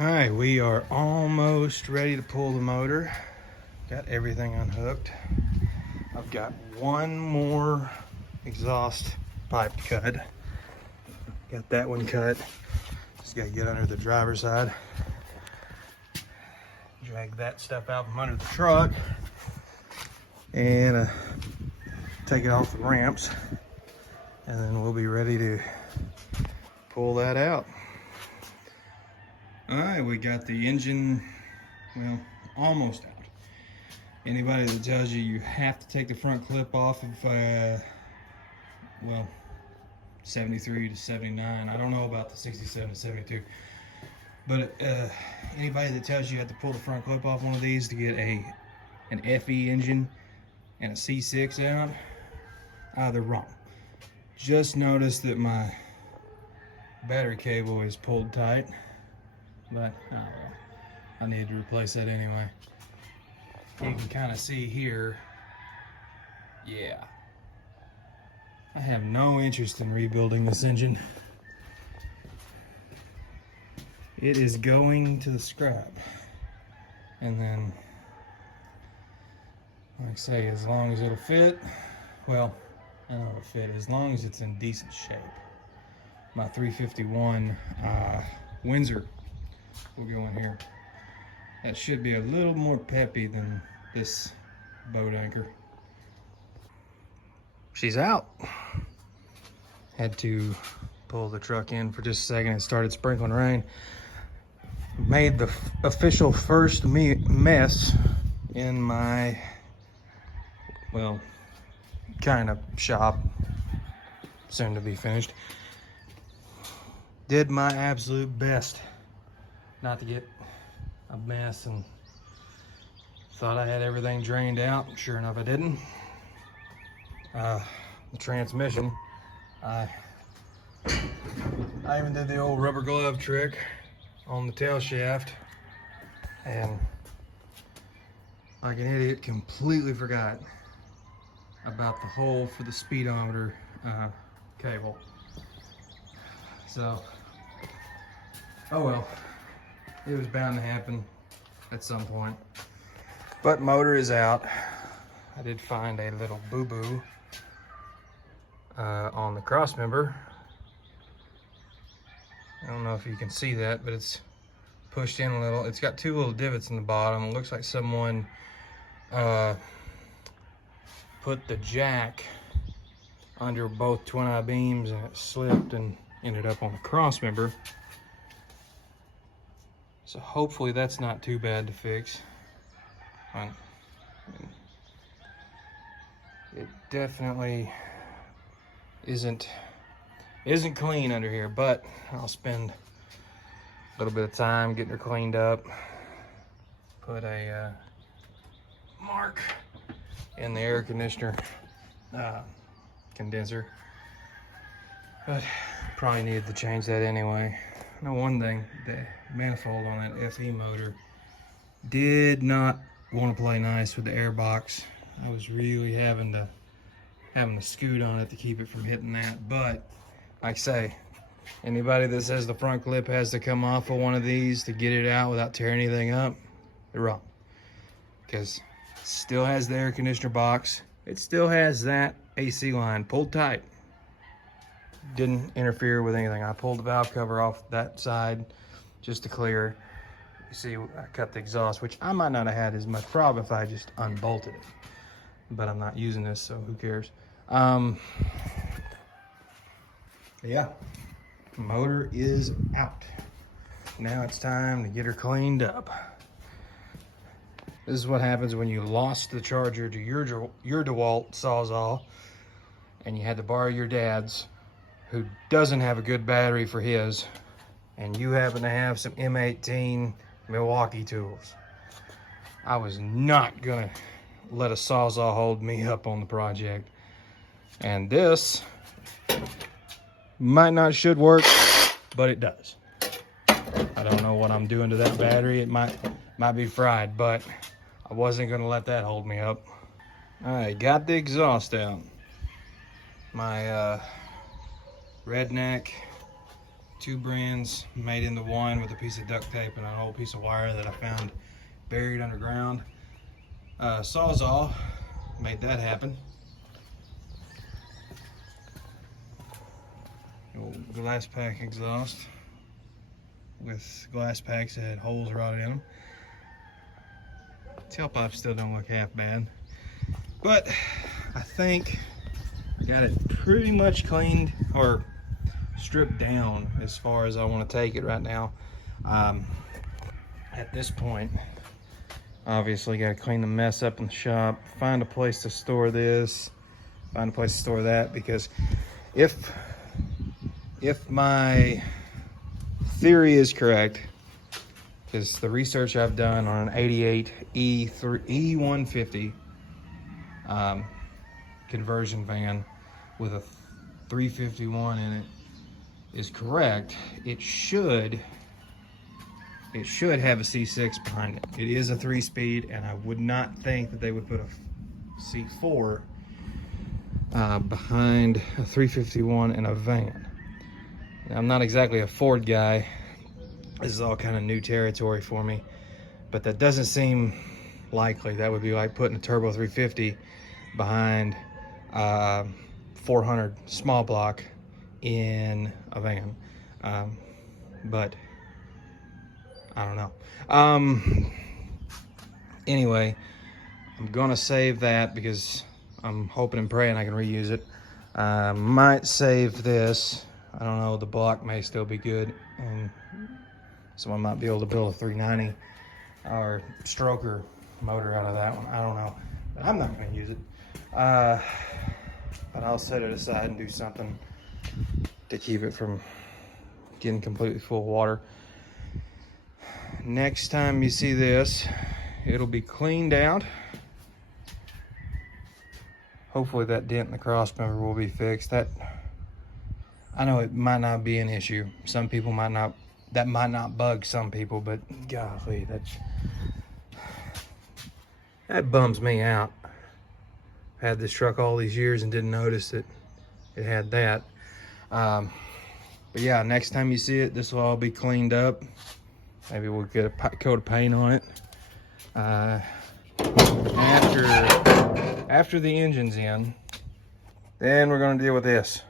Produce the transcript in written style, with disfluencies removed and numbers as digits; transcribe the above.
All right, we are almost ready to pull the motor. Got everything unhooked. I've got one more exhaust pipe cut. Got that one cut. Just gotta get under the driver's side. Drag that stuff out from under the truck and take it off the ramps. And then we'll be ready to pull that out. All right, we got the engine, well, almost out. Anybody that tells you have to take the front clip off of, well, 73 to 79, I don't know about the 67 to 72, but anybody that tells you have to pull the front clip off one of these to get an FE engine and a C6 out, they're wrong. Just noticed that my battery cable is pulled tight. But oh well, I need to replace that anyway. You can kind of see here, yeah. I have no interest in rebuilding this engine. It is going to the scrap. And then, like I say, as long as it'll fit, well, I know it'll fit, as long as it's in decent shape. My 351 Windsor will go in here. That should be a little more peppy than this boat anchor. She's out. Had to pull the truck in for just a second. It started sprinkling rain. Made the official first mess in my, well, kind of shop, soon to be finished. Did my absolute best not to get a mess, and thought I had everything drained out. Sure enough, I didn't. The transmission, I even did the old rubber glove trick on the tail shaft, and like an idiot completely forgot about the hole for the speedometer cable. So, oh well. It was bound to happen at some point. But motor is out. I did find a little boo-boo on the cross member. I don't know if you can see that, but it's pushed in a little. It's got two little divots in the bottom. It looks like someone put the jack under both twin eye beams and it slipped and ended up on the cross member. So hopefully that's not too bad to fix. It definitely isn't clean under here, but I'll spend a little bit of time getting her cleaned up. Put a mark in the air conditioner condenser, but probably needed to change that anyway. Now, one thing, the manifold on that FE motor did not want to play nice with the air box. I was really having to scoot on it to keep it from hitting that. But like I say, anybody that says the front clip has to come off of one of these to get it out without tearing anything up, they're wrong. Because it still has the air conditioner box. It still has that AC line pulled tight. Didn't interfere with anything. I pulled the valve cover off that side just to clear. You see, I cut the exhaust, which I might not have had as much problem if I just unbolted it. But I'm not using this, so who cares? Yeah, motor is out. Now it's time to get her cleaned up. This is what happens when you lost the charger to your DeWalt Sawzall and you had to borrow your dad's, who doesn't have a good battery for his, and you happen to have some M18 Milwaukee tools. I was not gonna let a Sawzall hold me up on the project. And this might not should work, but it does. I don't know what I'm doing to that battery. It might be fried, but I wasn't gonna let that hold me up. All right, got the exhaust out. My redneck two brands made into one with a piece of duct tape and an old piece of wire that I found buried underground. Sawzall made that happen. Old glass pack exhaust with glass packs that had holes rotted in them. Tailpipes still don't look half bad, but I think I got it pretty much cleaned or stripped down as far as I want to take it right now. At this point, obviously got to clean the mess up in the shop, find a place to store this, find a place to store that, because if my theory is correct, because the research I've done on an 88 E150 conversion van with a 351 in it is correct, it should have a C6 behind it. It is a 3-speed, and I would not think that they would put a C4 behind a 351 in a van. Now, I'm not exactly a Ford guy. This is all kind of new territory for me, but that doesn't seem likely. That would be like putting a turbo 350 behind 400 small block in a van. But I don't know. Anyway, I'm gonna save that because I'm hoping and praying I can reuse it. Might save this. I don't know, the block may still be good, and someone might be able to build a 390 or stroker motor out of that one. I don't know, but I'm not gonna use it. But I'll set it aside and do something to keep it from getting completely full of water. Next time you see this, it'll be cleaned out. Hopefully that dent in the cross member will be fixed. That, I know it might not be an issue. Some people might not, that might not bug some people, but golly, that bums me out. Had this truck all these years and didn't notice that it had that. But yeah, next time you see it, this will all be cleaned up. Maybe we'll get a coat of paint on it. After the engine's in, then we're gonna deal with this.